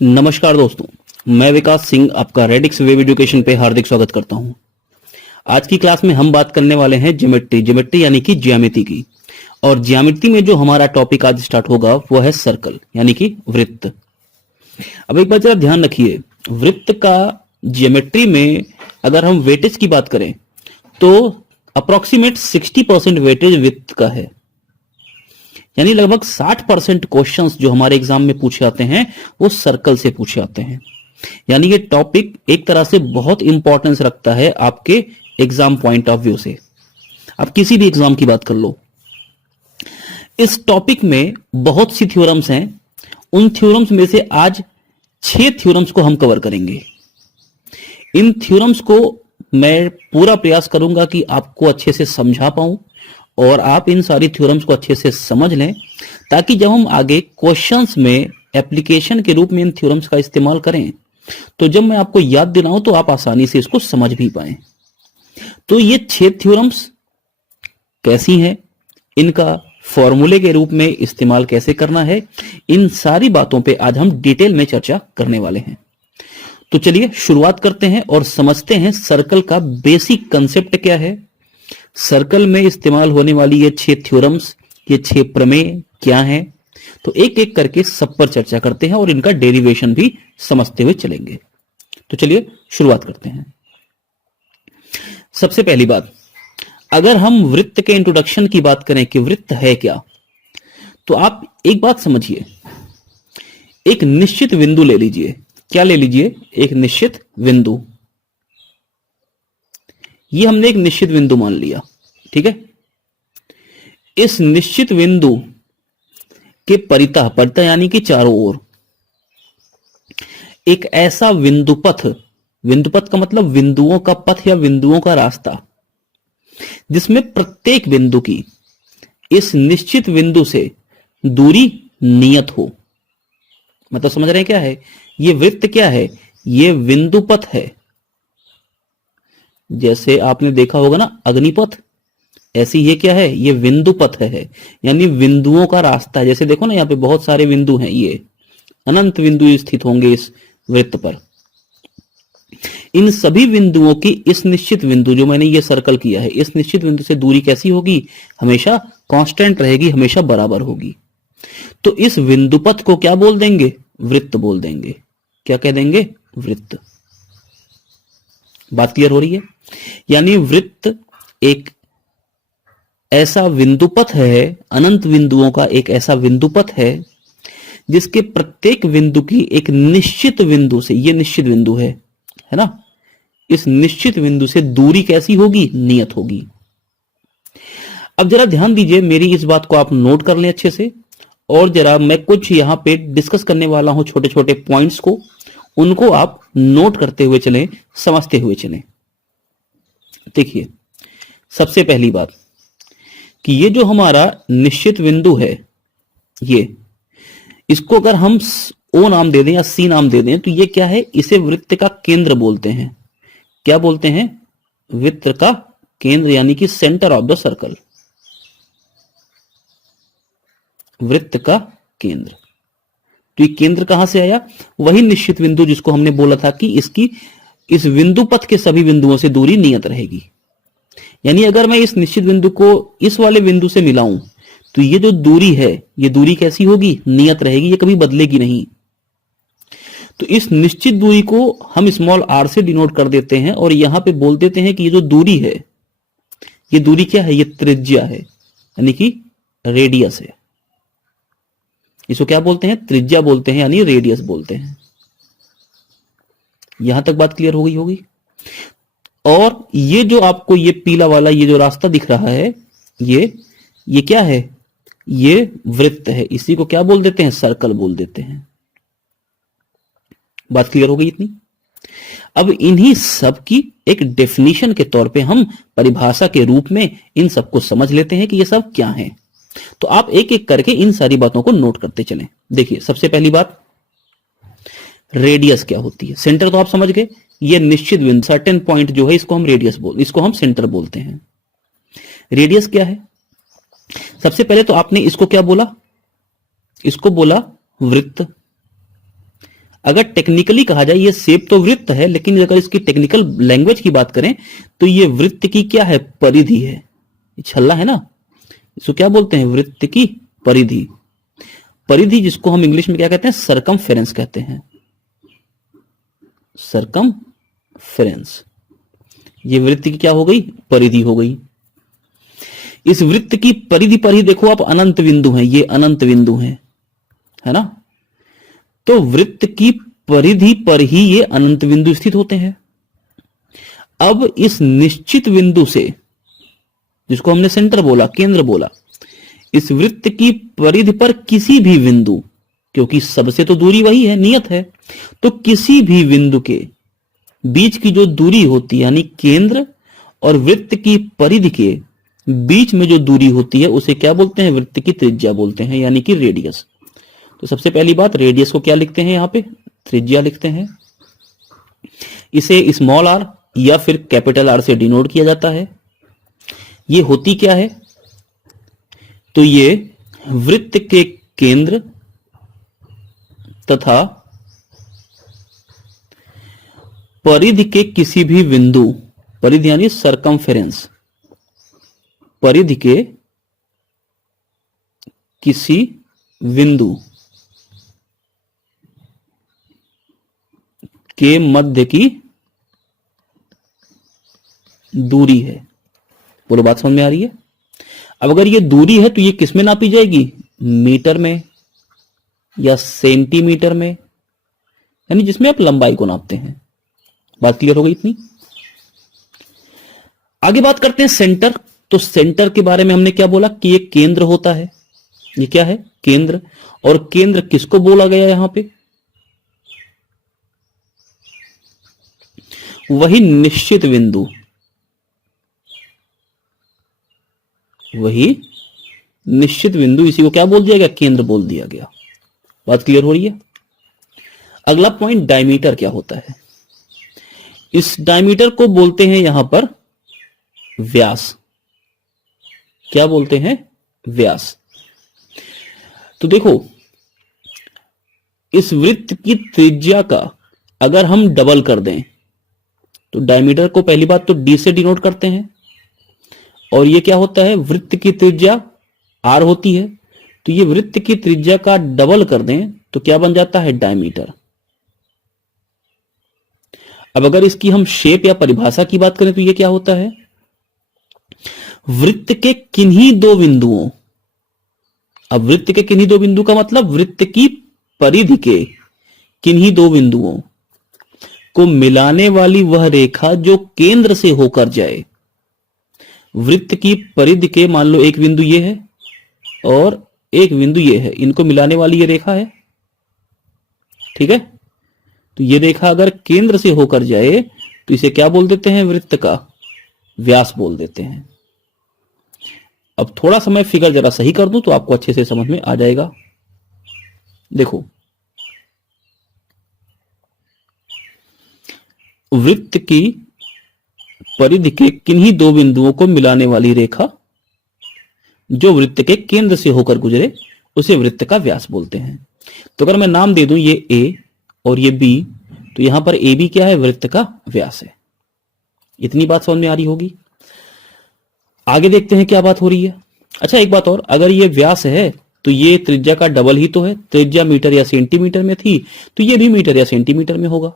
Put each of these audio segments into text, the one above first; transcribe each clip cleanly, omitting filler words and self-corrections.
नमस्कार दोस्तों, मैं विकास सिंह आपका रेडिक्स वेब एजुकेशन पे हार्दिक स्वागत करता हूं। आज की क्लास में हम बात करने वाले हैं ज्योमेट्री यानी कि ज्यामिति की। और ज्यामिति में जो हमारा टॉपिक आज स्टार्ट होगा वो है सर्कल यानी कि वृत्त। अब एक बात जरा ध्यान रखिए, वृत्त का ज्योमेट्री में अगर हम वेटेज की बात करें तो अप्रोक्सीमेट 60% वेटेज वृत्त का है, यानी लगभग 60% क्वेश्चंस जो हमारे एग्जाम में पूछे जाते हैं वो सर्कल से पूछे जाते हैं। यानी ये टॉपिक एक तरह से बहुत इंपॉर्टेंस रखता है आपके एग्जाम पॉइंट ऑफ व्यू से। आप किसी भी एग्जाम की बात कर लो, इस टॉपिक में बहुत सी थ्योरम्स हैं। उन थ्योरम्स में से आज 6 थ्योरम्स को हम कवर करेंगे। इन थ्योरम्स को मैं पूरा प्रयास करूंगा कि आपको अच्छे से समझा पाऊं और आप इन सारी थ्योरम्स को अच्छे से समझ लें, ताकि जब हम आगे क्वेश्चंस में एप्लीकेशन के रूप में इन थ्योरम्स का इस्तेमाल करें तो जब मैं आपको याद दिलाऊं तो आप आसानी से इसको समझ भी पाएं। तो ये 6 थ्योरम्स कैसी हैं, इनका फॉर्मूले के रूप में इस्तेमाल कैसे करना है, इन सारी बातों पे आज हम डिटेल में चर्चा करने वाले हैं। तो चलिए शुरुआत करते हैं और समझते हैं सर्कल का बेसिक कंसेप्ट क्या है, सर्कल में इस्तेमाल होने वाली ये 6 थ्योरम्स, ये 6 प्रमेय क्या हैं। तो एक एक करके सब पर चर्चा करते हैं और इनका डेरिवेशन भी समझते हुए चलेंगे। तो चलिए शुरुआत करते हैं। सबसे पहली बात, अगर हम वृत्त के इंट्रोडक्शन की बात करें कि वृत्त है क्या, तो आप एक बात समझिए, एक निश्चित बिंदु ले लीजिए। क्या ले लीजिए? एक निश्चित बिंदु। ये हमने एक निश्चित बिंदु मान लिया, ठीक है। इस निश्चित बिंदु के परितः यानी कि चारों ओर एक ऐसा बिंदुपथ, बिंदुपथ का मतलब बिंदुओं का पथ या बिंदुओं का रास्ता, जिसमें प्रत्येक बिंदु की इस निश्चित बिंदु से दूरी नियत हो। मतलब समझ रहे हैं क्या है ये वृत्त? क्या है ये? बिंदुपथ है। जैसे आपने देखा होगा ना अग्निपथ, ऐसी ये क्या है? ये बिंदु पथ है, यानी बिंदुओं का रास्ता है। जैसे देखो ना यहाँ पे बहुत सारे बिंदु हैं, ये अनंत बिंदु स्थित होंगे इस वृत्त पर। इन सभी बिंदुओं की इस निश्चित बिंदु, जो मैंने ये सर्कल किया है, इस निश्चित बिंदु से दूरी कैसी होगी? हमेशा कांस्टेंट रहेगी, हमेशा बराबर होगी। तो इस बिंदु पथ को क्या बोल देंगे? वृत्त बोल देंगे। क्या कह देंगे? वृत्त। बात क्लियर हो रही है? यानी वृत्त एक ऐसा बिंदुपथ है, अनंत बिंदुओं का एक ऐसा बिंदुपथ है जिसके प्रत्येक बिंदु की एक निश्चित बिंदु से, ये निश्चित बिंदु है ना, इस निश्चित बिंदु से दूरी कैसी होगी? नियत होगी। अब जरा ध्यान दीजिए, मेरी इस बात को आप नोट कर लें अच्छे से, और जरा मैं कुछ यहां पे डिस्कस करने वाला हूं छोटे छोटे पॉइंट्स को, उनको आप नोट करते हुए चलें, समझते हुए चलें। देखिए, सबसे पहली बात कि ये जो हमारा निश्चित बिंदु है, ये इसको अगर हम ओ नाम दे दें या सी नाम दे दें तो ये क्या है? इसे वृत्त का केंद्र बोलते हैं। क्या बोलते हैं? वृत्त का केंद्र, यानी कि सेंटर ऑफ द सर्कल, वृत्त का केंद्र। तो ये केंद्र कहां से आया? वही निश्चित बिंदु जिसको हमने बोला था कि इसकी इस बिंदु पथ के सभी बिंदुओं से दूरी नियत रहेगी। यानी अगर मैं इस निश्चित बिंदु को इस वाले बिंदु से मिलाऊं तो ये जो दूरी है, ये दूरी कैसी होगी? नियत रहेगी, ये कभी बदलेगी नहीं। तो इस निश्चित दूरी को हम स्मॉल r से डिनोट कर देते हैं और यहां पे बोल देते हैं कि ये जो दूरी है, ये दूरी क्या है? ये त्रिज्या है, यानी कि रेडियस है। इसको क्या बोलते हैं? त्रिज्या बोलते हैं, यानी रेडियस बोलते हैं। यहां तक बात क्लियर हो गई होगी। और ये जो आपको ये पीला वाला ये जो रास्ता दिख रहा है, ये क्या है? ये वृत्त है। इसी को क्या बोल देते हैं? सर्कल बोल देते हैं। बात क्लियर हो गई इतनी? अब इन्हीं सब की एक डेफिनेशन के तौर पे हम परिभाषा के रूप में इन सबको समझ लेते हैं कि ये सब क्या है। तो आप एक एक करके इन सारी बातों को नोट करते चलें। देखिए, सबसे पहली बात, रेडियस क्या होती है? सेंटर तो आप समझ गए, ये निश्चित बिंदु, सर्टेन पॉइंट जो है, इसको हम रेडियस इसको हम सेंटर बोलते हैं। रेडियस क्या है? सबसे पहले तो आपने इसको क्या बोला? इसको बोला वृत्त। अगर टेक्निकली कहा जाए ये शेप तो वृत्त है, लेकिन अगर इसकी टेक्निकल लैंग्वेज की बात करें तो ये वृत्त की क्या है, परिधि है। ये छल्ला है ना, इसको क्या बोलते हैं, वृत्त की परिधि। परिधि जिसको हम इंग्लिश में क्या कहते हैं, सरकमफेरेंस कहते हैं, सरकमफेरेंस। ये वृत्त की क्या हो गई, परिधि हो गई। इस वृत्त की परिधि पर ही देखो आप अनंत बिंदु हैं, ये अनंत बिंदु हैं, है ना। तो वृत्त की परिधि पर ही ये अनंत बिंदु स्थित होते हैं। अब इस निश्चित बिंदु से, जिसको हमने सेंटर बोला, केंद्र बोला, इस वृत्त की परिधि पर किसी भी बिंदु, क्योंकि सबसे तो दूरी वही है, नियत है, तो किसी भी बिंदु के बीच की जो दूरी होती है, यानी केंद्र और वृत्त की परिधि के बीच में जो दूरी होती है, उसे क्या बोलते हैं, वृत्त की त्रिज्या बोलते हैं, यानी कि रेडियस। तो सबसे पहली बात, रेडियस को क्या लिखते हैं, यहां पे त्रिज्या लिखते हैं। इसे स्मॉल आर या फिर कैपिटल आर से डिनोट किया जाता है। ये होती क्या है, तो ये वृत्त के केंद्र तथा परिधि के किसी भी बिंदु, परिधि यानी सरकमफेरेंस, परिधि के किसी बिंदु के मध्य की दूरी है। बोलो बात समझ में आ रही है। अब अगर ये दूरी है तो ये किस में नापी जाएगी, मीटर में या सेंटीमीटर में, यानी जिसमें आप लंबाई को नापते हैं। बात क्लियर हो गई इतनी। आगे बात करते हैं सेंटर। तो सेंटर के बारे में हमने क्या बोला कि ये केंद्र होता है। ये क्या है, केंद्र। और केंद्र किसको बोला गया यहां पे, वही निश्चित बिंदु, वही निश्चित बिंदु, इसी को क्या बोल दिया गया, केंद्र बोल दिया गया। बात क्लियर हो रही है। अगला पॉइंट, डायमीटर क्या होता है। इस डायमीटर को बोलते हैं यहां पर व्यास। क्या बोलते हैं, व्यास। तो देखो, इस वृत्त की त्रिज्या का अगर हम डबल कर दें तो डायमीटर को पहली बात तो डी से डिनोट करते हैं, और ये क्या होता है, वृत्त की त्रिज्या आर होती है। तो ये वृत्त की त्रिज्या का डबल कर दें तो क्या बन जाता है, डायमीटर। अब अगर इसकी हम शेप या परिभाषा की बात करें तो ये क्या होता है, वृत्त के किन्हीं दो बिंदुओं, अब वृत्त के किन्हीं दो बिंदु का मतलब वृत्त की परिधि के किन्हीं दो बिंदुओं को मिलाने वाली वह रेखा जो केंद्र से होकर जाए। वृत्त की परिधि के मान लो एक बिंदु ये है और एक बिंदु ये है, इनको मिलाने वाली ये रेखा है, ठीक है। तो ये रेखा अगर केंद्र से होकर जाए तो इसे क्या बोल देते हैं, वृत्त का व्यास बोल देते हैं। अब थोड़ा सा मैं फिगर जरा सही कर दूं तो आपको अच्छे से समझ में आ जाएगा। देखो, वृत्त की परिधि के किन्हीं दो बिंदुओं को मिलाने वाली रेखा जो वृत्त के केंद्र से होकर गुजरे उसे वृत्त का व्यास बोलते हैं। तो अगर मैं नाम दे दूं ये ए और ये बी, तो यहां पर ए बी क्या है, वृत्त का व्यास है। इतनी बात समझ में आ रही होगी। आगे देखते हैं क्या बात हो रही है। अच्छा, एक बात और, अगर ये व्यास है तो ये त्रिज्या का डबल ही तो है। त्रिज्या मीटर या सेंटीमीटर में थी तो ये भी मीटर या सेंटीमीटर में होगा।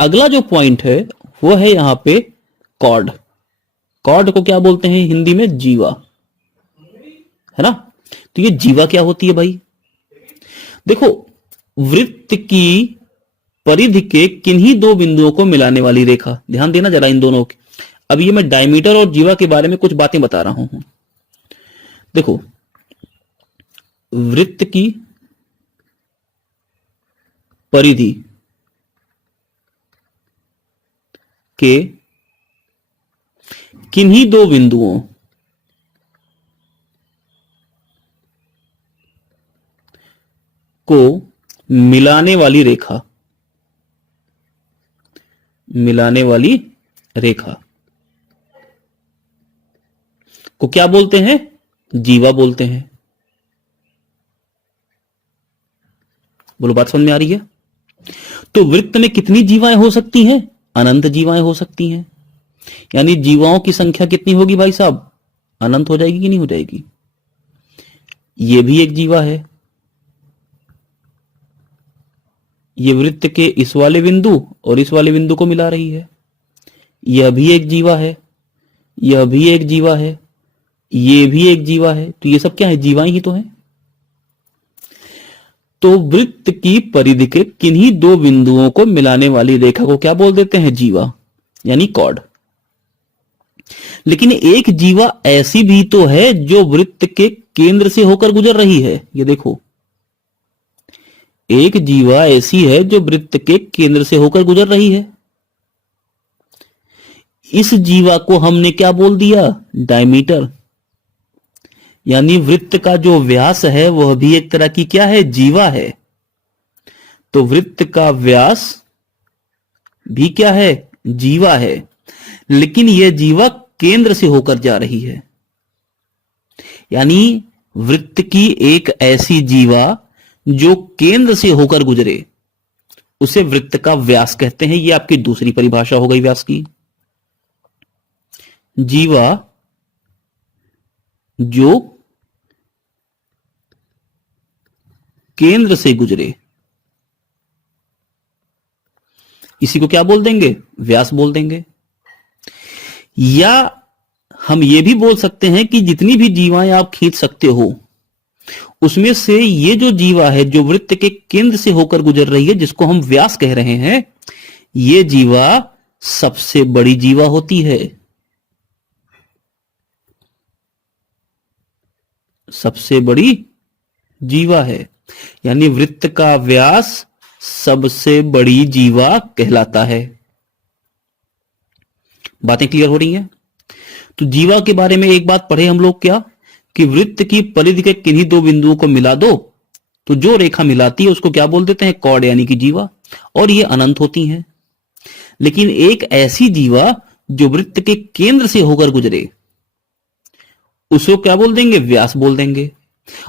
अगला जो पॉइंट है वो है यहां पे कॉर्ड। कॉर्ड को क्या बोलते हैं हिंदी में, जीवा, है ना। तो ये जीवा क्या होती है भाई, देखो, वृत्त की परिधि के किन्हीं दो बिंदुओं को मिलाने वाली रेखा, ध्यान देना जरा इन दोनों की। अब ये मैं डायमीटर और जीवा के बारे में कुछ बातें बता रहा हूं। देखो, वृत्त की परिधि के किन्हीं दो बिंदुओं को मिलाने वाली रेखा, मिलाने वाली रेखा को क्या बोलते हैं, जीवा बोलते हैं। बोलो, बात समझ में आ रही है? तो वृत्त में कितनी जीवाएं हो सकती हैं? अनंत जीवाएं हो सकती हैं। यानी जीवाओं की संख्या कितनी होगी भाई साहब? अनंत हो जाएगी कि नहीं हो जाएगी? ये भी एक जीवा है, ये वृत्त के इस वाले बिंदु और इस वाले बिंदु को मिला रही है। यह भी एक जीवा है, यह भी एक जीवा है, ये भी एक जीवा है। तो ये सब क्या है? जीवाएं ही तो हैं। तो वृत्त की परिधि के किन्हीं दो बिंदुओं को मिलाने वाली रेखा को क्या बोल देते हैं? जीवा, यानी कॉर्ड। लेकिन एक जीवा ऐसी भी तो है जो वृत्त के केंद्र से होकर गुजर रही है। ये देखो, एक जीवा ऐसी है जो वृत्त के केंद्र से होकर गुजर रही है। इस जीवा को हमने क्या बोल दिया? डायमीटर। यानी वृत्त का जो व्यास है वह भी एक तरह की क्या है? जीवा है। तो वृत्त का व्यास भी क्या है? जीवा है। लेकिन यह जीवा केंद्र से होकर जा रही है। यानी वृत्त की एक ऐसी जीवा जो केंद्र से होकर गुजरे उसे वृत्त का व्यास कहते हैं। यह आपकी दूसरी परिभाषा हो गई व्यास की। जीवा जो केंद्र से गुजरे, इसी को क्या बोल देंगे? व्यास बोल देंगे। या हम यह भी बोल सकते हैं कि जितनी भी जीवाएं आप खींच सकते हो उसमें से ये जो जीवा है जो वृत्त के केंद्र से होकर गुजर रही है, जिसको हम व्यास कह रहे हैं, ये जीवा सबसे बड़ी जीवा होती है। सबसे बड़ी जीवा है। यानी वृत्त का व्यास सबसे बड़ी जीवा कहलाता है। बातें क्लियर हो रही हैं? तो जीवा के बारे में एक बात पढ़े हम लोग क्या, कि वृत्त की परिधि के किन्हीं दो बिंदुओं को मिला दो तो जो रेखा मिलाती है उसको क्या बोल देते हैं? कॉर्ड, यानी कि जीवा। और ये अनंत होती हैं। लेकिन एक ऐसी जीवा जो वृत्त के केंद्र से होकर गुजरे उसको क्या बोल देंगे? व्यास बोल देंगे।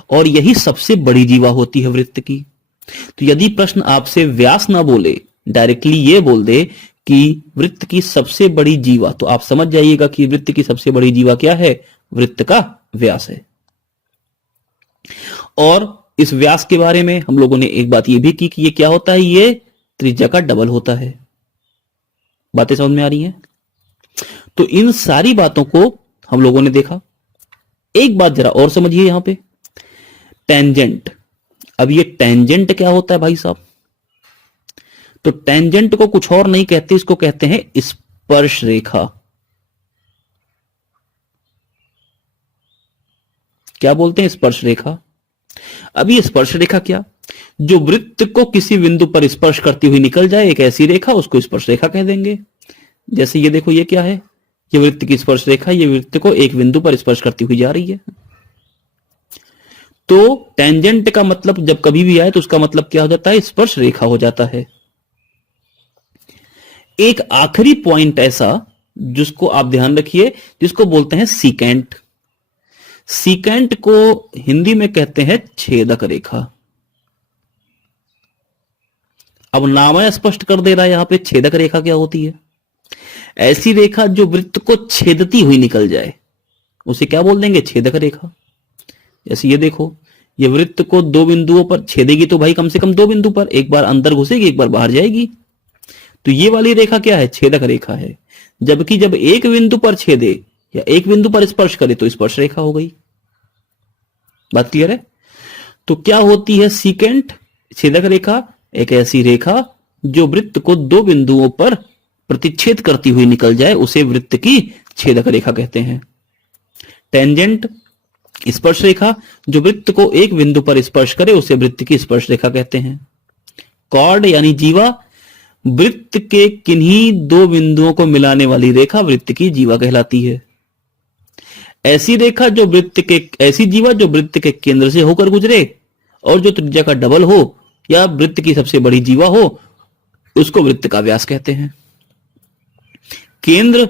और यही सबसे बड़ी जीवा होती है वृत्त की। तो यदि प्रश्न आपसे व्यास ना बोले, डायरेक्टली ये बोल दे कि वृत्त की सबसे बड़ी जीवा, तो आप समझ जाइएगा कि वृत्त की सबसे बड़ी जीवा क्या है? वृत्त का व्यास है। और इस व्यास के बारे में हम लोगों ने एक बात ये भी की कि ये क्या होता है? ये त्रिज्या का डबल होता है। बातें समझ में आ रही हैं? तो इन सारी बातों को हम लोगों ने देखा। एक बात जरा और समझिए यहां पे, टेंजेंट। अब ये टेंजेंट क्या होता है भाई साहब? तो टेंजेंट को कुछ और नहीं कहते, इसको कहते हैं स्पर्श रेखा। क्या बोलते हैं? स्पर्श रेखा। अब ये स्पर्श रेखा क्या? जो वृत्त को किसी बिंदु पर स्पर्श करती हुई निकल जाए, एक ऐसी रेखा, उसको स्पर्श रेखा कह देंगे। जैसे ये देखो, ये क्या है? ये वृत्त की स्पर्श रेखा, ये वृत्त को एक बिंदु पर स्पर्श करती हुई जा रही है। तो टेंजेंट का मतलब जब कभी भी आए तो उसका मतलब क्या हो जाता है? स्पर्श रेखा हो जाता है। एक आखिरी पॉइंट ऐसा जिसको आप ध्यान रखिए, जिसको बोलते हैं सीकेंट। सीकेंट को हिंदी में कहते हैं छेदक रेखा। अब नाम स्पष्ट कर दे रहा है यहां पे, छेदक रेखा क्या होती है? ऐसी रेखा जो वृत्त को छेदती हुई निकल जाए उसे क्या बोल देंगे? छेदक रेखा। जैसे ये देखो, ये वृत्त को दो बिंदुओं पर छेदेगी तो भाई कम से कम दो बिंदु पर, एक बार अंदर घुसेगी, एक बार बाहर जाएगी। तो ये वाली रेखा क्या है? छेदक रेखा है। जबकि जब एक बिंदु पर छेदे या एक बिंदु पर स्पर्श करे तो स्पर्श रेखा हो गई। बात क्लियर है? तो क्या होती है सीकेंट? छेदक रेखा एक ऐसी रेखा जो वृत्त को दो बिंदुओं पर प्रतिच्छेद करती हुई निकल जाए उसे वृत्त की छेदक रेखा कहते हैं। टेंजेंट स्पर्श रेखा जो वृत्त को एक बिंदु पर स्पर्श करे उसे वृत्त की स्पर्श रेखा कहते हैं। कॉर्ड यानी जीवा वृत्त के किन्हीं दो बिंदुओं को मिलाने वाली रेखा वृत्त की जीवा कहलाती है। ऐसी रेखा जो वृत्त के ऐसी जीवा जो वृत्त के केंद्र से होकर गुजरे और जो त्रिज्या का डबल हो या वृत्त की सबसे बड़ी जीवा हो उसको वृत्त का व्यास कहते हैं। केंद्र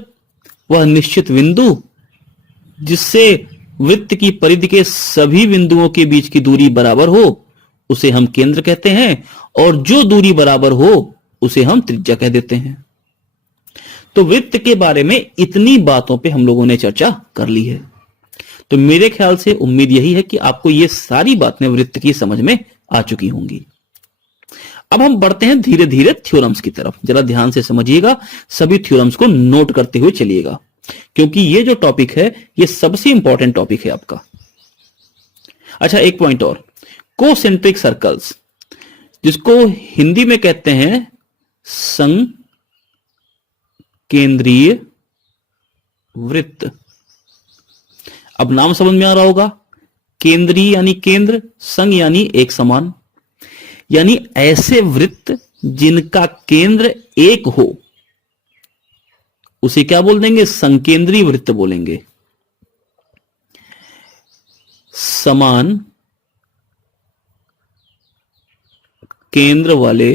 वह निश्चित बिंदु जिससे वृत्त की परिधि के सभी बिंदुओं के बीच की दूरी बराबर हो उसे हम केंद्र कहते हैं, और जो दूरी बराबर हो उसे हम त्रिज्या कह देते हैं। तो वृत्त के बारे में इतनी बातों पे हम लोगों ने चर्चा कर ली है। तो मेरे ख्याल से उम्मीद यही है कि आपको ये सारी बातें वृत्त की समझ में आ चुकी होंगी। अब हम बढ़ते हैं धीरे धीरे थ्योरम्स की तरफ। जरा ध्यान से समझिएगा, सभी थ्योरम्स को नोट करते हुए चलिएगा, क्योंकि ये जो टॉपिक है ये सबसे इंपॉर्टेंट टॉपिक है आपका। अच्छा, एक पॉइंट और, कोसेंट्रिक सर्कल्स, जिसको हिंदी में कहते हैं संकेंद्रीय वृत्त। अब नाम समझ में आ रहा होगा, केंद्रीय यानी केंद्र, संग यानी एक समान, यानी ऐसे वृत्त जिनका केंद्र एक हो उसे क्या बोल देंगे? संकेंद्रीय वृत्त बोलेंगे। समान केंद्र वाले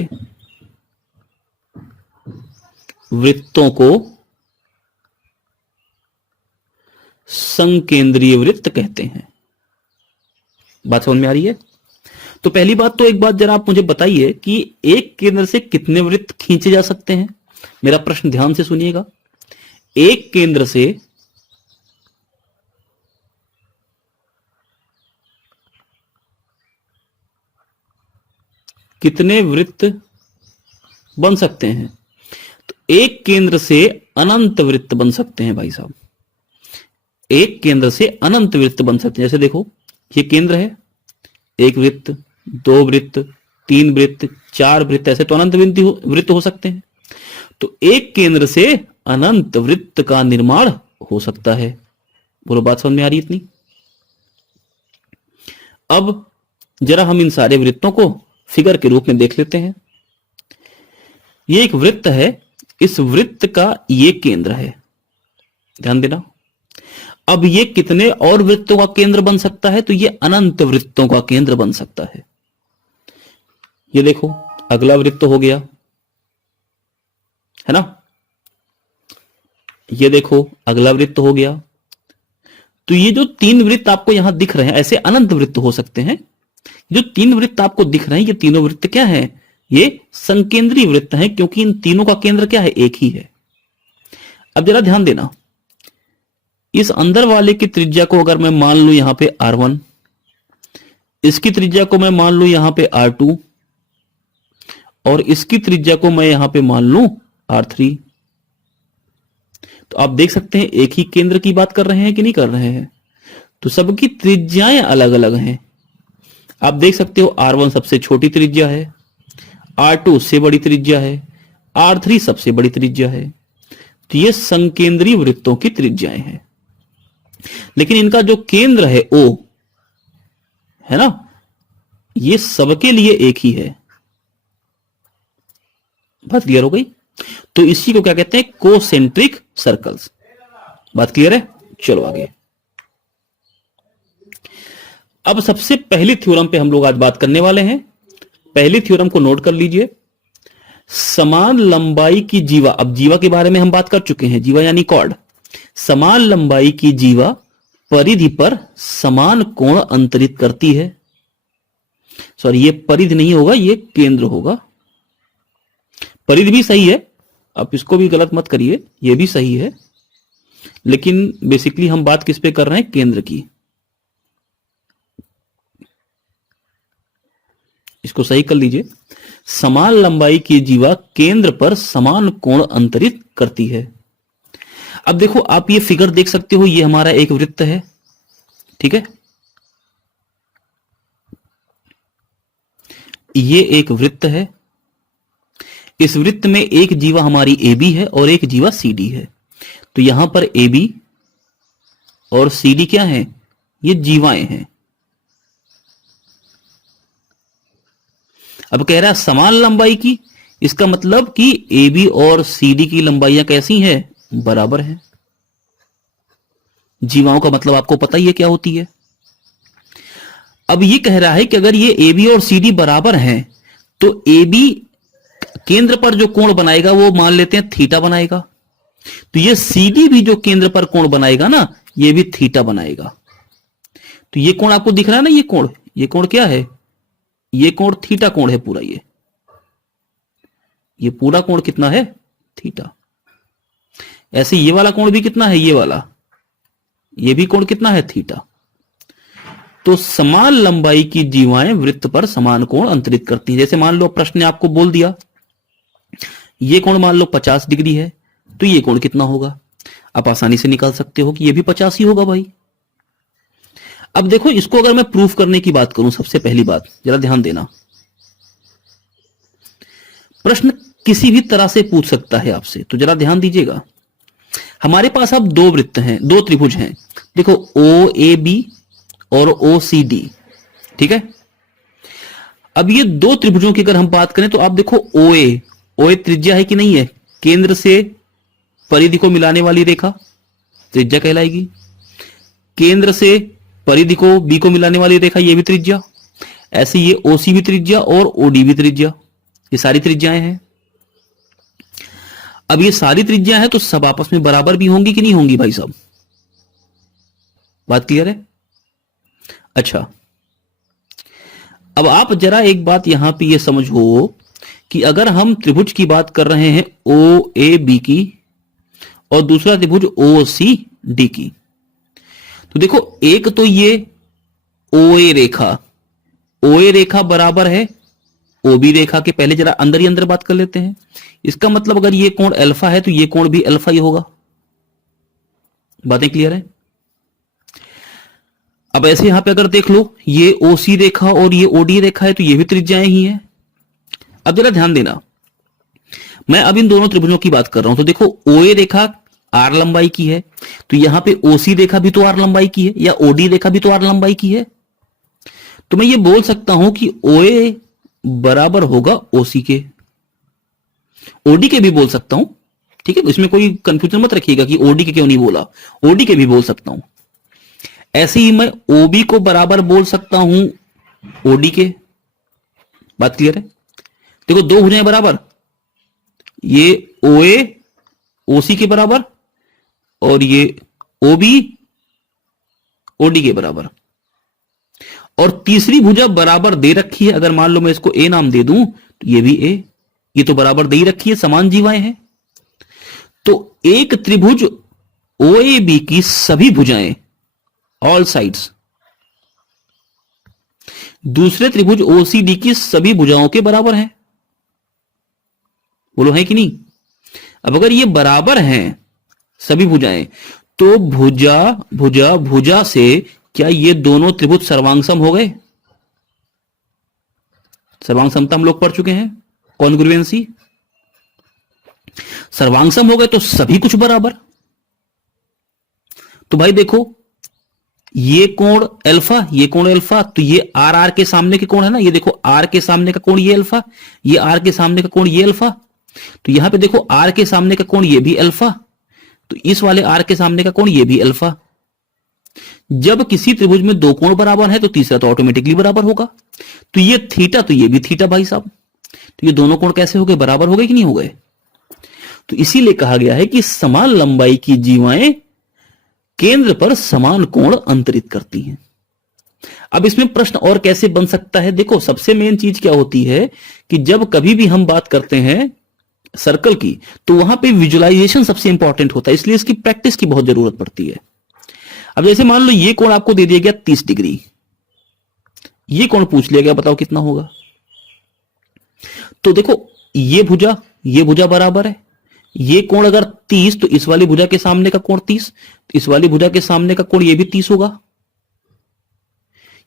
वृत्तों को संकेंद्रीय वृत्त कहते हैं। बात समझ में आ रही है? तो पहली बात तो एक बात जरा आप मुझे बताइए कि एक केंद्र से कितने वृत्त खींचे जा सकते हैं? मेरा प्रश्न ध्यान से सुनिएगा। एक केंद्र से कितने वृत्त बन सकते हैं? तो एक केंद्र से अनंत वृत्त बन सकते हैं भाई साहब। एक केंद्र से अनंत वृत्त बन सकते हैं। जैसे देखो, ये केंद्र है, एक वृत्त, दो वृत्त, तीन वृत्त, चार वृत्त, ऐसे तो अनंत वृत्त हो सकते हैं। तो एक केंद्र से अनंत वृत्त का निर्माण हो सकता है। बोलो, बात समझ में आ रही इतनी? अब जरा हम इन सारे वृत्तों को फिगर के रूप में देख लेते हैं। ये एक वृत्त है, इस वृत्त का ये केंद्र है, ध्यान देना। अब ये कितने और वृत्तों का केंद्र बन सकता है? तो ये अनंत वृत्तों का केंद्र बन सकता है। ये देखो, अगला वृत्त हो गया, है ना? ये देखो, अगला वृत्त हो गया। तो ये जो तीन वृत्त आपको यहां दिख रहे हैं, ऐसे अनंत वृत्त हो सकते हैं। जो तीन वृत्त आपको दिख रहे हैं, ये तीनों वृत्त क्या है? ये संकेंद्रीय वृत्त हैं, क्योंकि इन तीनों का केंद्र क्या है? एक ही है। अब जरा ध्यान देना, इस अंदर वाले की त्रिज्या को अगर मैं मान लूं यहां पे R1, इसकी त्रिज्या को मैं मान लूं यहां पे R2, और इसकी त्रिज्या को मैं यहां पे मान लूं R3, तो आप देख सकते हैं एक ही केंद्र की बात कर रहे हैं कि नहीं कर रहे हैं? तो सबकी त्रिज्याएं अलग अलग हैं। आप देख सकते हो R1 सबसे छोटी त्रिज्या है, R2 उससे बड़ी त्रिज्या है, R3 सबसे बड़ी त्रिज्या है। तो ये संकेंद्रीय वृत्तों की त्रिज्याएं हैं, लेकिन इनका जो केंद्र है O, है ना, ये सबके लिए एक ही है। बात क्लियर हो गई? तो इसी को क्या कहते हैं? Concentric circles. बात क्लियर है? चलो आगे। अब सबसे पहली थ्योरम पे हम लोग आज बात करने वाले हैं। पहली थ्योरम को नोट कर लीजिए, समान लंबाई की जीवा। अब जीवा के बारे में हम बात कर चुके हैं, जीवा यानी कॉर्ड। समान लंबाई की जीवा परिधि पर समान कोण अंतरित करती है। सॉरी, ये परिधि नहीं होगा, ये केंद्र होगा। परिधि भी सही है, आप इसको भी गलत मत करिए, ये भी सही है, लेकिन बेसिकली हम बात किस पे कर रहे हैं? केंद्र की। इसको सही कर लीजिए, समान लंबाई की जीवा केंद्र पर समान कोण अंतरित करती है। अब देखो, आप ये फिगर देख सकते हो, ये हमारा एक वृत्त है, ठीक है? ये एक वृत्त है, इस वृत्त में एक जीवा हमारी AB है और एक जीवा CD है। तो यहां पर AB और CD क्या है? ये जीवाएं हैं। अब कह रहा है समान लंबाई की, इसका मतलब कि AB और CD की लंबाइयां कैसी हैं? बराबर हैं। जीवाओं का मतलब आपको पता ही है क्या होती है। अब ये कह रहा है कि अगर ये AB और CD बराबर हैं, तो AB केंद्र पर जो कोण बनाएगा वो मान लेते हैं थीटा बनाएगा। तो ये CD भी जो केंद्र पर कोण बनाएगा ना, ये भी थीटा बनाएगा। तो ये कोण आपको दिख रहा है ना, ये कोण क्या है? ये कोण थीटा कोण है पूरा, ये पूरा कोण कितना है? थीटा। ऐसे ये वाला कोण भी कितना है? ये वाला, ये भी कोण कितना है? थीटा। तो समान लंबाई की जीवाएं वृत्त पर समान कोण अंतरित करती हैं। जैसे मान लो प्रश्न ने आपको बोल दिया ये कोण मान लो 50 डिग्री है, तो ये कोण कितना होगा? आप आसानी से निकाल सकते हो कि ये भी 50 ही होगा भाई। अब देखो, इसको अगर मैं प्रूफ करने की बात करूं, सबसे पहली बात जरा ध्यान देना, प्रश्न किसी भी तरह से पूछ सकता है आपसे, तो जरा ध्यान दीजिएगा। हमारे पास अब दो वृत्त हैं, दो त्रिभुज हैं, देखो ओ ए बी और ओ सी डी, ठीक है। अब ये दो त्रिभुजों की अगर हम बात करें तो आप देखो ओए त्रिज्या है कि नहीं है? केंद्र से परिधि को मिलाने वाली रेखा त्रिज्या कहलाएगी। केंद्र से परिधि को बी को मिलाने वाली रेखा, ये भी त्रिज्या। ऐसे ये ओसी भी त्रिज्या और ओडी भी त्रिज्या, ये सारी त्रिज्याएं हैं। अब ये सारी त्रिज्याएं हैं तो सब आपस में बराबर भी होंगी कि नहीं होंगी भाई साहब? बात क्लियर है? अच्छा, अब आप जरा एक बात यहां पे ये समझो कि अगर हम त्रिभुज की बात कर रहे हैं ओ ए बी की और दूसरा त्रिभुज ओ सी डी की, तो देखो एक तो ये ओए रेखा बराबर है ओबी रेखा के। पहले जरा अंदर ही अंदर बात कर लेते हैं। इसका मतलब अगर ये कोण अल्फा है तो ये कोण भी अल्फा ही होगा। बातें क्लियर है? अब ऐसे यहां पे अगर देख लो, ये ओसी रेखा और ये ओडी रेखा है तो ये भी त्रिज्याएं ही हैं। अब जरा ध्यान देना, मैं अब इन दोनों त्रिभुजों की बात कर रहा हूं, तो देखो ओए रेखा आर लंबाई की है, तो यहां पे ओसी रेखा भी तो आर लंबाई की है, या ओडी रेखा भी तो आर लंबाई की है। तो मैं ये बोल सकता हूं कि ओए बराबर होगा ओसी के, ओडी के भी बोल सकता हूं, ठीक है। इसमें कोई कंफ्यूजन मत रखिएगा कि ओडी के क्यों नहीं बोला, ओडी के भी बोल सकता हूं। ऐसे ही मैं ओबी को बराबर बोल सकता हूं ओडी के। बात क्लियर है? देखो दो भुजाएं बराबर, ये ओए ओसी के बराबर और ये ओबी ओडी के बराबर, और तीसरी भुजा बराबर दे रखी है। अगर मान लो मैं इसको ए नाम दे दूं तो ये भी ए, ये तो बराबर दे ही रखी है, समान जीवाएं हैं। तो एक त्रिभुज ओए बी की सभी भुजाएं, ऑल साइड्स, दूसरे त्रिभुज ओसीडी की सभी भुजाओं के बराबर हैं। बोलो है कि नहीं? अब अगर ये बराबर हैं सभी भुजाएं, तो भुजा से क्या ये दोनों त्रिभुज सर्वांगसम हो गए? सर्वांगसमता हम लोग पढ़ चुके हैं, कॉन्ग्रुएंसी। सर्वांगसम हो गए तो सभी कुछ बराबर। तो भाई देखो, ये कोण अल्फा, ये कोण अल्फा, तो ये आर आर के सामने के कोण है ना, ये देखो आर के सामने का कोण ये अल्फा, ये आर के सामने का कोण ये अल्फा। तो यहां पे देखो आर के सामने का कोण ये भी अल्फा, तो इस वाले आर के सामने का कोण ये भी अल्फा। जब किसी त्रिभुज में दो कोण बराबर है तो तीसरा तो ऑटोमेटिकली बराबर होगा। तो ये थीटा तो ये भी थीटा भाई साहब। तो ये दोनों कोण कैसे हो गए? बराबर हो गए कि नहीं हो गए? तो इसीलिए कहा गया है कि समान लंबाई की जीवाएं केंद्र पर समान कोण अंतरित करती हैं। अब इसमें प्रश्न और कैसे बन सकता है? देखो, सबसे मेन चीज क्या होती है कि जब कभी भी हम बात करते हैं सर्कल की, तो वहां पे विजुअलाइजेशन सबसे इंपॉर्टेंट होता है, इसलिए इसकी प्रैक्टिस की बहुत जरूरत पड़ती है। अब जैसे मान लो ये कोण आपको दे दिया गया 30 डिग्री, ये कोण पूछ लिया गया, बताओ कितना होगा? तो देखो ये भुजा बराबर है, ये कोण अगर 30 तो इस वाली भुजा के सामने का कोण 30, इस वाली भुजा के सामने का कोण ये भी 30 होगा।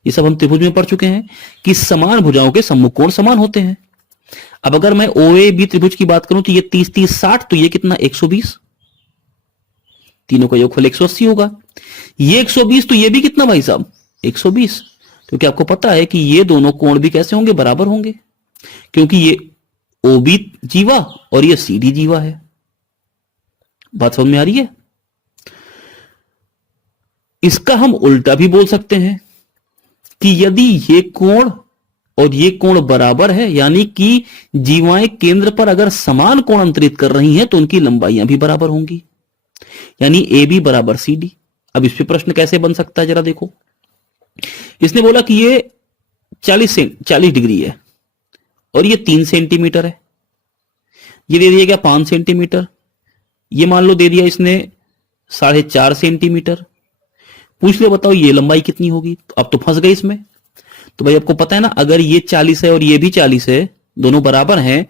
ये सब हम त्रिभुज में पढ़ चुके हैं कि समान भुजाओं के सम्मुख कोण समान होते हैं। अब अगर मैं ओए बी त्रिभुज की बात करूं तो ये 30 30 60, तो ये कितना 120, तीनों का योगफल 180 होगा। ये 120 तो ये भी कितना भाई साहब 120, क्योंकि आपको पता है कि ये दोनों कोण भी कैसे होंगे? बराबर होंगे, क्योंकि ये ओबी जीवा और ये सीडी जीवा है। बात समझ में आ रही है? इसका हम उल्टा भी बोल सकते हैं कि यदि ये कोण और ये कोण बराबर है, यानी कि जीवाएं केंद्र पर अगर समान कोण अंतरित कर रही हैं तो उनकी लंबाइयां भी बराबर होंगी, यानी ए बी बराबर सी डी। अब इस पे प्रश्न कैसे बन सकता है? जरा देखो, इसने बोला कि ये 40 डिग्री है और ये 3 सेंटीमीटर है। ये दे दिया क्या 5 सेंटीमीटर। ये मान लो दे दिया इसने 4.5 सेंटीमीटर। पूछ ले बताओ ये लंबाई कितनी होगी। तो अब तो फंस गए इसमें। तो भाई आपको पता है ना, अगर ये 40 है और ये भी 40 है, दोनों बराबर हैं,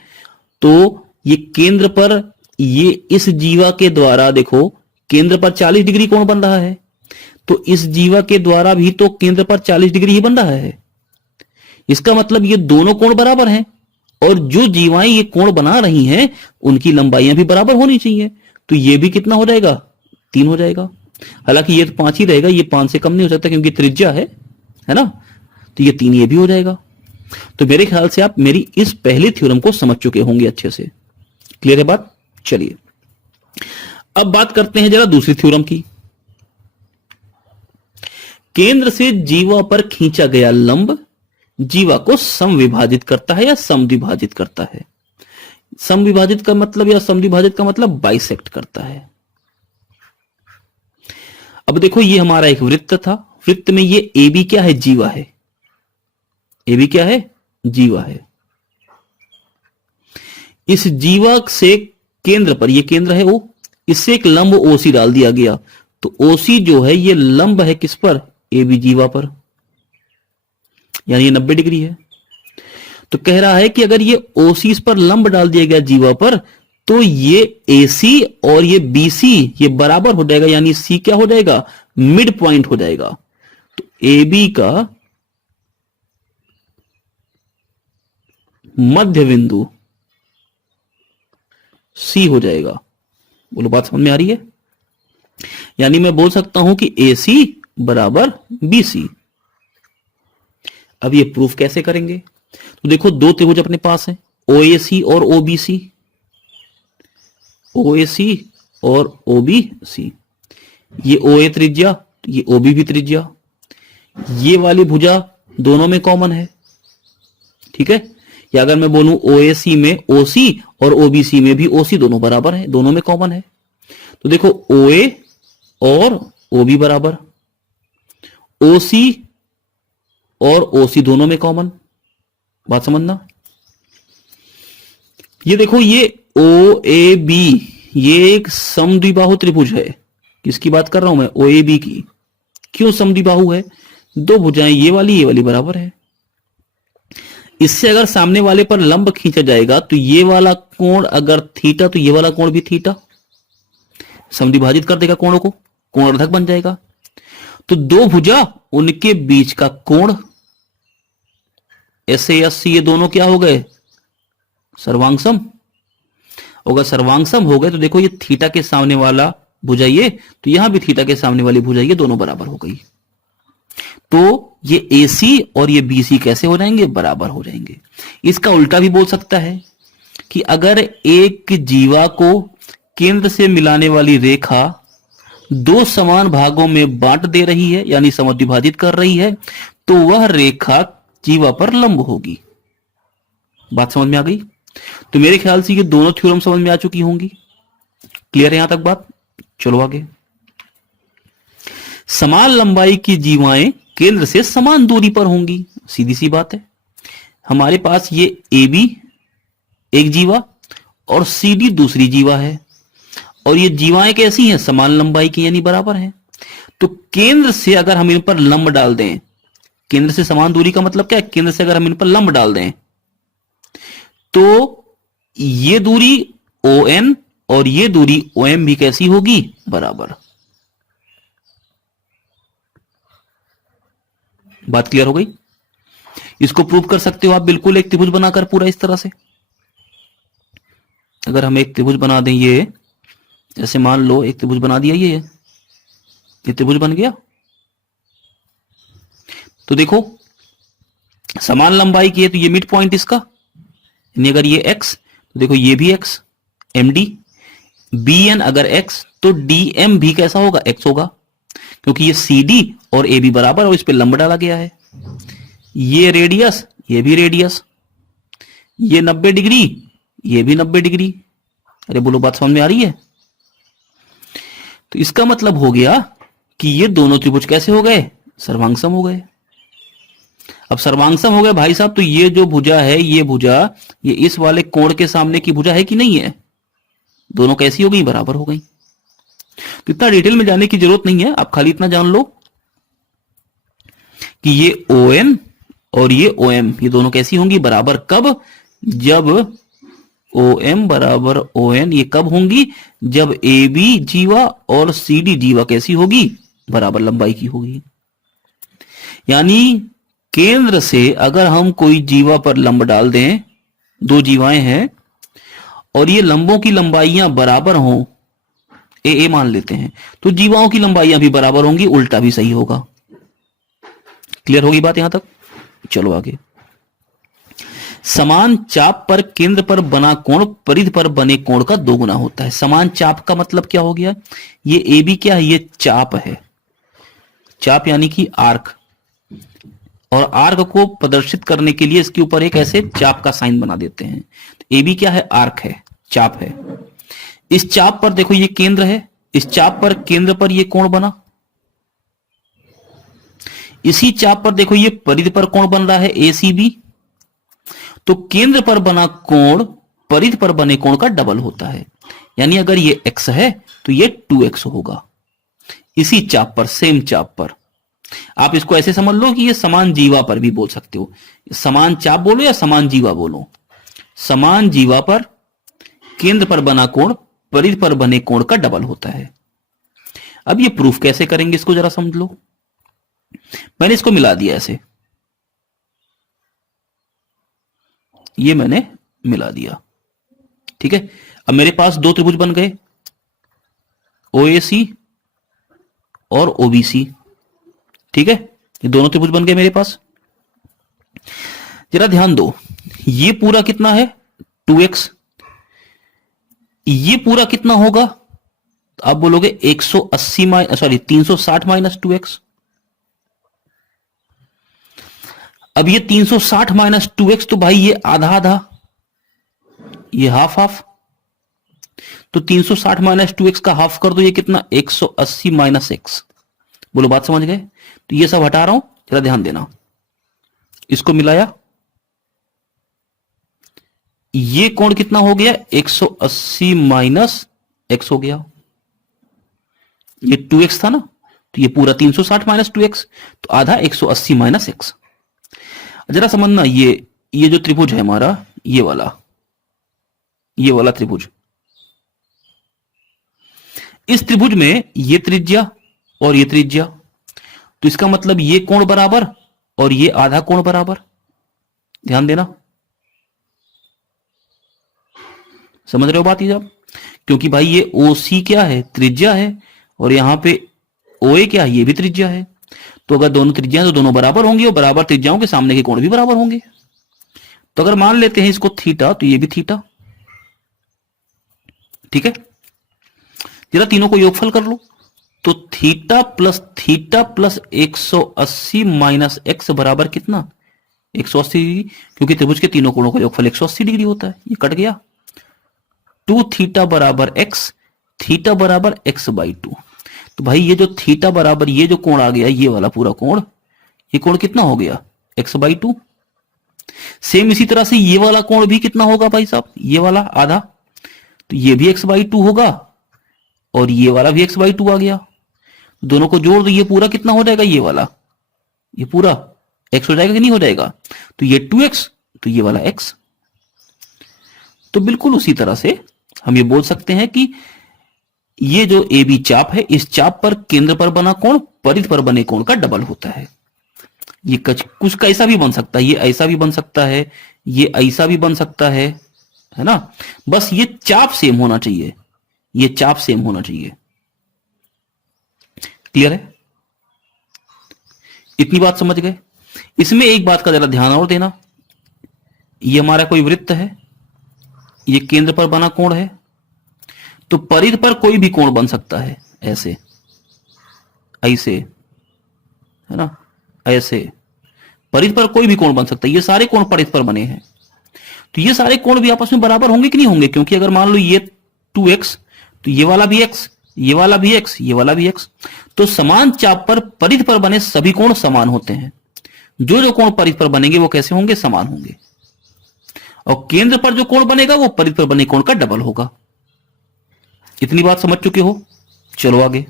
तो ये केंद्र पर, ये इस जीवा के द्वारा देखो केंद्र पर 40 डिग्री कोण बन रहा है, तो इस जीवा के द्वारा भी तो केंद्र पर 40 डिग्री ही बन रहा है। इसका मतलब ये दोनों कोण बराबर हैं और जो जीवाएं ये कोण बना रही हैं उनकी लंबाइयां भी बराबर होनी चाहिए। तो ये भी कितना हो जाएगा, 3 हो जाएगा। हालांकि ये तो 5 ही रहेगा, ये 5 से कम नहीं हो सकता क्योंकि त्रिज्या है ना। तो ये 3 ये भी हो जाएगा। तो मेरे ख्याल से आप मेरी इस पहली थ्योरम को समझ चुके होंगे अच्छे से। क्लियर है बात। चलिए अब बात करते हैं जरा दूसरी थ्योरम की। केंद्र से जीवा पर खींचा गया लंब जीवा को समविभाजित करता है या समद्विभाजित करता है। समविभाजित का मतलब या समद्विभाजित का मतलब बाइसेक्ट करता है। अब देखो ये हमारा एक वृत्त था, वृत्त में ये ए बी क्या है, जीवा है। ए बी क्या है, जीवा है। इस जीवा से केंद्र पर, ये केंद्र है ओ, इससे एक लंब ओसी डाल दिया गया। तो ओसी जो है ये लंब है किस पर, ए बी जीवा पर, यानी ये 90 डिग्री है। तो कह रहा है कि अगर ये ओसी इस पर लंब डाल दिया गया जीवा पर, तो ये एसी और ये बीसी ये बराबर हो जाएगा, यानी सी क्या हो जाएगा, मिड पॉइंट हो जाएगा। तो ए बी का मध्य बिंदु सी हो जाएगा। बोलो बात समझ में आ रही है। यानी मैं बोल सकता हूं कि ए सी बराबर बी सी। अब ये प्रूफ कैसे करेंगे। तो देखो दो त्रिभुज अपने पास है, ओ ए सी और ओ बी सी, ओ ए सी और ओ बी सी। ये ओ ए त्रिज्या, ये ओ बी भी त्रिज्या, ये वाली भुजा दोनों में कॉमन है। ठीक है। या अगर मैं बोलूं ओ ए सी में ओ सी और ओ बी सी में भी ओ सी, दोनों बराबर है, दोनों में कॉमन है। तो देखो ओ ए और ओ बी बराबर, ओ सी और ओ सी दोनों में कॉमन। बात समझना। ये देखो ये ओ ए बी ये एक समद्विबाहु त्रिभुज है। किसकी बात कर रहा हूं मैं, ओ ए बी की। क्यों समद्विबाहु है, दो भुजाएं ये वाली बराबर है। इससे अगर सामने वाले पर लंब खींचा जाएगा तो ये वाला कोण अगर थीटा, तो ये वाला कोण भी थीटा, समद्विभाजित कर देगा कोणों को, कोणार्धक बन जाएगा। तो दो भुजा उनके बीच का कोण ऐसे अस्सी, ये दोनों क्या हो गए, सर्वांगसम। अगर सर्वांगसम हो गए तो देखो ये थीटा के सामने वाला भुजा ये, तो यहां भी थीटा के सामने वाली भुजा ये, दोनों बराबर हो गई। तो ये AC और ये BC कैसे हो जाएंगे, बराबर हो जाएंगे। इसका उल्टा भी बोल सकता है कि अगर एक जीवा को केंद्र से मिलाने वाली रेखा दो समान भागों में बांट दे रही है, यानी समद्विभाजित कर रही है, तो वह रेखा जीवा पर लंब होगी। बात समझ में आ गई। तो मेरे ख्याल से ये दोनों थ्योरम समझ में आ चुकी होंगी। क्लियर है यहां तक बात। चलो आगे। समान लंबाई की जीवाएं केंद्र से समान दूरी पर होंगी। सीधी सी बात है। हमारे पास ये AB एक जीवा और CD दूसरी जीवा है, और ये जीवाएं कैसी हैं, समान लंबाई की, यानी बराबर हैं। तो केंद्र से अगर हम इन पर लंब डाल दें, केंद्र से समान दूरी का मतलब क्या है, केंद्र से अगर हम इन पर लंब डाल दें तो ये दूरी ON और ये दूरी OM भी कैसी होगी, बराबर। बात क्लियर हो गई। इसको प्रूव कर सकते हो आप बिल्कुल एक त्रिभुज बनाकर पूरा इस तरह से। अगर हम एक त्रिभुज बना दें, ये जैसे मान लो एक त्रिभुज बना दिया, ये त्रिभुज बन गया। तो देखो समान लंबाई की है तो ये मिड पॉइंट इसका, यानी अगर ये x तो देखो ये भी x, MD, BN अगर x तो DM भी कैसा होगा, x होगा, क्योंकि ये CD और AB बराबर और इस पे लंब डाला गया है। ये रेडियस, ये भी रेडियस, ये 90 डिग्री, ये भी 90 डिग्री। अरे बोलो बात समझ में आ रही है। तो इसका मतलब हो गया कि ये दोनों त्रिभुज कैसे हो गए, सर्वांगसम हो गए। अब सर्वांगसम हो गया भाई साहब, तो ये जो भुजा है, ये भुजा ये इस वाले कोण के सामने की भुजा है कि नहीं है? दोनों कैसी हो गई? बराबर हो गई। तो इतना डिटेल में जाने की जरूरत नहीं है, आप खाली इतना जान लो कि ये ON और ये OM ये दोनों कैसी होंगी? बराबर। कब? जब OM बराबर ON, ये कब होंगी? जब AB जीवा और CD जीवा कैसी होगी? बराबर लंबाई की होगी। यानी केंद्र से अगर हम कोई जीवा पर लंब डाल दें, दो जीवाएं हैं और ये लंबों की लंबाइयां बराबर हों, ए मान लेते हैं, तो जीवाओं की लंबाइयां भी बराबर होंगी, उल्टा भी सही होगा। क्लियर होगी बात यहां तक? चलो आगे। समान चाप पर केंद्र पर बना कोण परिधि पर बने कोण का दोगुना होता है। समान चाप का मतलब क्या हो गया? ये AB क्या है? ये चाप है। चाप यानी कि आर्क, और आर्क को प्रदर्शित करने के लिए इसके ऊपर एक ऐसे चाप का साइन बना देते हैं। तो AB क्या है? आर्क है, चाप है। इस चाप पर देखो ये केंद्र है, इस चाप पर केंद्र पर ये कोण बना, इसी चाप पर देखो ये परिधि पर कोण बन रहा है ACB। तो केंद्र पर बना कोण परिधि पर बने कोण का डबल होता है। यानी अगर ये x है तो ये 2x होगा, इसी चाप पर, सेम चाप पर। आप इसको ऐसे समझ लो कि ये समान जीवा पर भी बोल सकते हो। समान चाप बोलो या समान जीवा बोलो, समान जीवा पर केंद्र पर बना कोण परिधि पर बने कोण का डबल होता है। अब ये प्रूफ कैसे करेंगे इसको जरा समझ लो। मैंने इसको मिला दिया ऐसे, ये मैंने मिला दिया, ठीक है। अब मेरे पास दो त्रिभुज बन गए, OAC और OBC, ठीक है। ये दोनों त्रिभुज बन गए मेरे पास। जरा ध्यान दो, ये पूरा कितना है? 2x। ये पूरा कितना होगा? तो आप बोलोगे 360 माइनस 2x। अब ये 360 माइनस 2x, तो भाई ये आधा आधा, ये हाफ हाफ, तो 360 माइनस 2x का हाफ कर दो, ये कितना? 180 माइनस x। बोलो बात समझ गए? तो ये सब हटा रहा हूं, जरा ध्यान देना। इसको मिलाया, ये कोण कितना हो गया? 180 माइनस x हो गया। ये 2x था ना, तो ये पूरा 360 माइनस 2x, तो आधा 180 माइनस x। जरा समझना, ये जो त्रिभुज है हमारा, ये वाला त्रिभुज, इस त्रिभुज में ये त्रिज्या और ये त्रिज्या, तो इसका मतलब ये कोण बराबर और ये आधा कोण बराबर। ध्यान देना, समझ रहे हो बात ये आप? क्योंकि भाई ये OC क्या है? त्रिज्या है, और यहां पे OA क्या है? ये भी त्रिज्या है। तो अगर दोनों त्रिज्या तो दोनों बराबर होंगी, और बराबर त्रिज्याओं के सामने के कोण भी बराबर होंगे। तो अगर मान लेते हैं इसको थीटा, तो ये भी थीटा, ठीक है। जरा तीनों को योगफल कर लो, तो थीटा प्लस 180 माइनस x बराबर कितना? 180 डिग्री, क्योंकि त्रिभुज के तीनों कोणों का योगफल 180 डिग्री होता है। ये कट गया। 2 थीटा बराबर x, थीटा बराबर x/2। तो भाई ये जो थीटा बराबर ये जो कोण आ गया, ये वाला पूरा कोण, ये कोण कितना हो गया? x/2। सेम इसी तरह से ये वाला कोण भी कितना होगा भाई साहब? ये वाला आधा, तो ये भी x/2 होगा, और ये वाला भी x/2 आ गया। दोनों को जोड़ दो, ये पूरा कितना हो जाएगा? ये वाला, ये पूरा x हो जाएगा कि नहीं हो जाएगा? तो ये 2x, तो ये वाला x। तो बिल्कुल उसी तरह से हम ये बोल सकते हैं कि ये जो AB चाप है, इस चाप पर केंद्र पर बना कोण परिधि पर बने कोण का डबल होता है। ये कुछ का ऐसा भी बन सकता है, ये ऐसा भी बन सकता है, ये ऐसा भी बन सकता है ना। बस ये चाप सेम होना चाहिए, ये चाप सेम होना चाहिए। क्लियर है? इतनी बात समझ गए? इसमें एक बात का जरा ध्यान और देना, ये हमारा कोई वृत्त है, ये केंद्र पर बना कोण है, तो परिधि पर कोई भी कोण बन सकता है, ऐसे, ऐसे, है ना, ऐसे परिधि पर कोई भी कोण बन सकता है। ये सारे कोण परिधि पर बने हैं, तो ये सारे कोण भी आपस में बराबर होंगे कि नहीं होंगे? क्योंकि अगर मान लो ये 2x, तो ये वाला भी x, ये वाला भी x, ये वाला भी x। तो समान चाप पर परिधि पर बने सभी कोण समान होते हैं। जो जो कोण परिध पर बनेंगे वो कैसे होंगे, समान होंगे। और केंद्र पर जो कोण बनेगा वो परिध पर बने कोण का डबल होगा। इतनी बात समझ चुके हो? चलो आगे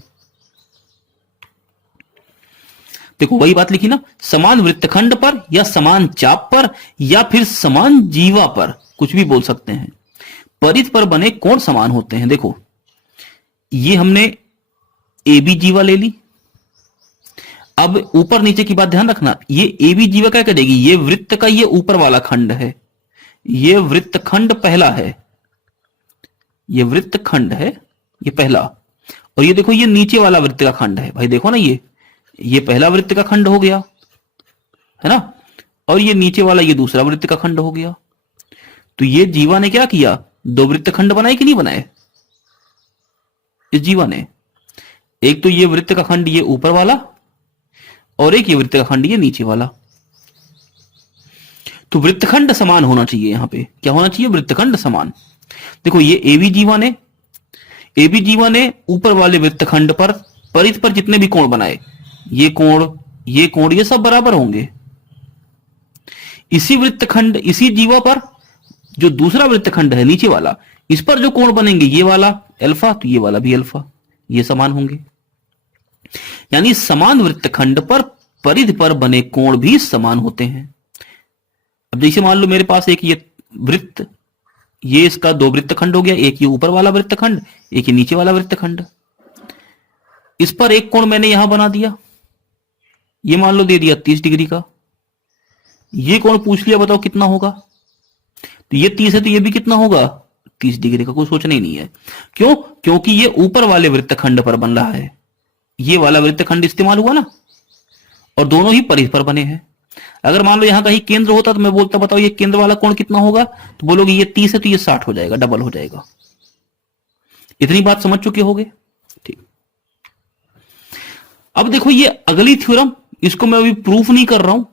देखो, वही बात लिखी ना, समान वृत्तखंड पर या समान चाप पर या फिर समान जीवा पर, कुछ भी बोल सकते हैं, परिध पर बने कोण समान होते हैं। देखो ये हमने ए बी जीवा ले ली। अब ऊपर नीचे की बात ध्यान रखना, ये ए बी जीवा क्या करेगी, ये वृत्त का ये ऊपर वाला खंड है, ये वृत्तखंड पहला है, ये वृत्तखंड है ये पहला, और ये देखो ये नीचे वाला वृत्त का खंड है। भाई देखो ना, ये पहला वृत्त का खंड हो गया है ना, और ये नीचे वाला ये दूसरा वृत्त का खंड हो गया। तो ये जीवा ने क्या किया, दो वृत्त खंड बनाए कि नहीं बनाए? इस जीवा ने एक तो ये वृत्त का खंड ये ऊपर वाला, और एक ये वृत्त का खंड ये नीचे वाला। तो वृत्तखंड समान होना चाहिए। यहां पे क्या होना चाहिए, वृत्तखंड समान। देखो ये एबी जीवा ने ऊपर वाले वृत्तखंड पर परिध पर जितने भी कोण बनाए, ये कोण ये सब बराबर होंगे। इसी वृत्तखंड, इसी जीवा पर जो दूसरा वृत्तखंड है नीचे वाला, इस पर जो कोण बनेंगे ये वाला अल्फा, तो ये वाला भी अल्फा, ये समान होंगे। यानी समान वृत्तखंड पर परिध पर बने कोण भी समान होते हैं। अब जैसे मान लो मेरे पास एक ये वृत्त, ये इसका दो वृत्तखंड हो गया, एक ये ऊपर वाला वृत्तखंड, एक ये नीचे वाला वृत्तखंड। इस पर एक कोण मैंने यहां बना दिया, ये मान लो दे दिया 30 डिग्री का। ये कोण पूछ लिया, बताओ कितना होगा? तो ये 30 है तो ये भी कितना होगा, 30 डिग्री का। कोई सोचना ही नहीं है। क्यों? क्योंकि ये ऊपर वाले वृत्तखंड पर बन रहा है, ये वाला वृत्तखंड इस्तेमाल हुआ ना, और दोनों ही परिध पर बने हैं। अगर मान लो यहां कहीं केंद्र होता तो मैं बोलता बताओ ये केंद्र वाला कोण कितना होगा, तो बोलोगे ये 30 है तो ये 60 हो जाएगा, डबल हो जाएगा। इतनी बात समझ चुके होगे? ठीक। अब देखो ये अगली थ्योरम, इसको मैं अभी प्रूफ नहीं कर रहा हूं,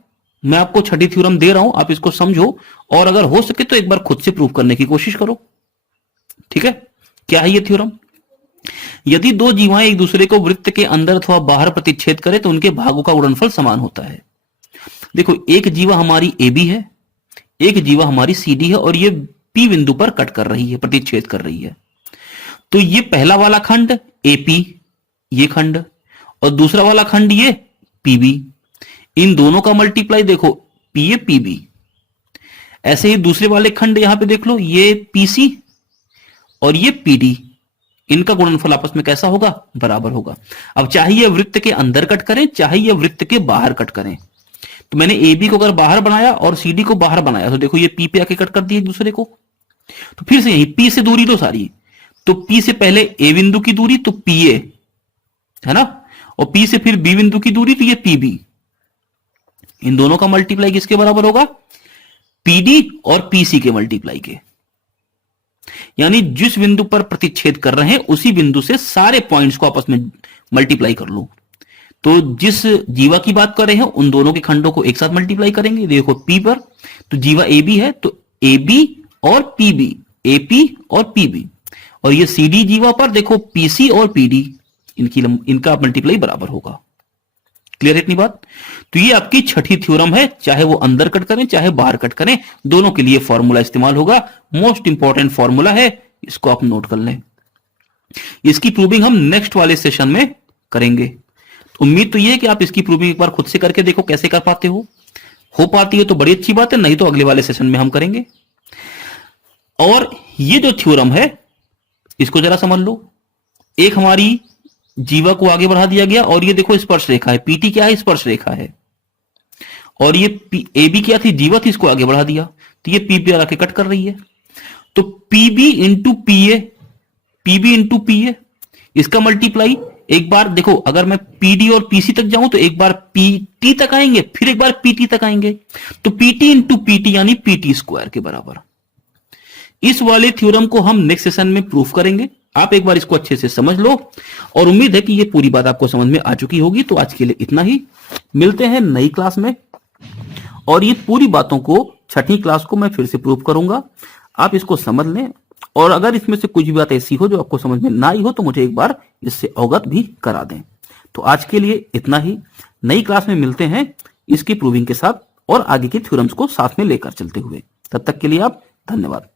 मैं आपको छठी थ्योरम दे रहा हूं, आप इसको समझो और अगर हो सके तो एक बार खुद से प्रूफ करने की कोशिश करो। ठीक है, क्या है ये थ्योरम? यदि दो जीवाएं एक दूसरे को वृत्त के अंदर अथवा बाहर प्रतिच्छेद करें तो उनके भागों का गुणनफल समान होता है। देखो एक जीवा हमारी ए बी है, एक जीवा हमारी सी डी है, और ये पी बिंदु पर कट कर रही है, प्रतिच्छेद कर रही है। तो ये पहला वाला खंड ए पी, ये खंड, और दूसरा वाला खंड ये पी बी, इन दोनों का मल्टीप्लाई देखो पी ए पी बी। ऐसे ही दूसरे वाले खंड यहां पे देख लो, ये पी सी और ये पी डी, इनका गुणनफल आपस में कैसा होगा, बराबर होगा। अब चाहे ये वृत्त के अंदर कट करें चाहे ये वृत्त के बाहर कट करें, तो मैंने ए बी को अगर बाहर बनाया और सी डी को बाहर बनाया तो देखो ये पी पे आके कट कर दिए एक दूसरे को। तो फिर से यही पी से दूरी लो सारी, तो पी से पहले ए बिंदु की दूरी तो पी ए है ना, और पी से फिर बी बिंदु की दूरी तो ये पी बी। इन दोनों का मल्टीप्लाई किसके बराबर होगा, पी डी और पी सी के मल्टीप्लाई के। यानी जिस बिंदु पर प्रतिच्छेद कर रहे हैं उसी बिंदु से सारे पॉइंट्स को आपस में मल्टीप्लाई कर लो। तो जिस जीवा की बात कर रहे हैं उन दोनों के खंडों को एक साथ मल्टीप्लाई करेंगे। देखो पी पर तो जीवा ए बी है तो ए बी और पी बी, ए पी और पी बी, और ये सी डी जीवा पर देखो पी सी और पी डी, इनका मल्टीप्लाई बराबर होगा। क्लियर है इतनी बात? तो ये आपकी छठी थ्योरम है, चाहे वो अंदर कट करें चाहे बाहर कट करें, दोनों के लिए फॉर्मूला इस्तेमाल होगा। मोस्ट इंपॉर्टेंट फॉर्मूला है, इसको आप नोट कर लें। इसकी प्रूविंग हम नेक्स्ट वाले सेशन में करेंगे। उम्मीद तो ये है कि आप इसकी प्रूविंग एक बार खुद से करके देखो कैसे कर पाते हो पाती है तो बड़ी अच्छी बात है, नहीं तो अगले वाले सेशन में हम करेंगे। और ये जो थ्योरम है इसको जरा समझ लो, एक हमारी जीवा को आगे बढ़ा दिया गया और ये देखो स्पर्श रेखा है, पीटी क्या है, स्पर्श रेखा है, और ये ए बी क्या थी, जीवा थी, इसको आगे बढ़ा दिया तो ये पी पे आके कट कर रही है। तो PB into P A, PB into P A, इसका मल्टीप्लाई एक बार देखो, अगर मैं पीडी और पीसी तक जाऊं तो एक बार पीटी तक आएंगे, फिर एक बार पीटी तक आएंगे, तो पीटी इंटू पीटी यानी पीटी स्क्वायर के बराबर। इस वाले थ्योरम को हम नेक्स्ट सेशन में प्रूफ करेंगे। आप एक बार इसको अच्छे से समझ लो और उम्मीद है कि ये पूरी बात आपको समझ में आ चुकी होगी। तो आज के लिए इतना ही, मिलते हैं नई क्लास में और ये पूरी बातों को छठी क्लास को मैं फिर से प्रूफ करूंगा। आप इसको समझ लें और अगर इसमें से कुछ भी बात ऐसी हो जो आपको समझ में ना आई हो तो मुझे एक बार इससे अवगत भी करा दें। तो आज के लिए इतना ही, नई क्लास में मिलते हैं। इसकी प्रूविंग के साथ और आगे की थ्योरम्स को साथ में लेकर चलते हुए। तब तक के लिए आप धन्यवाद।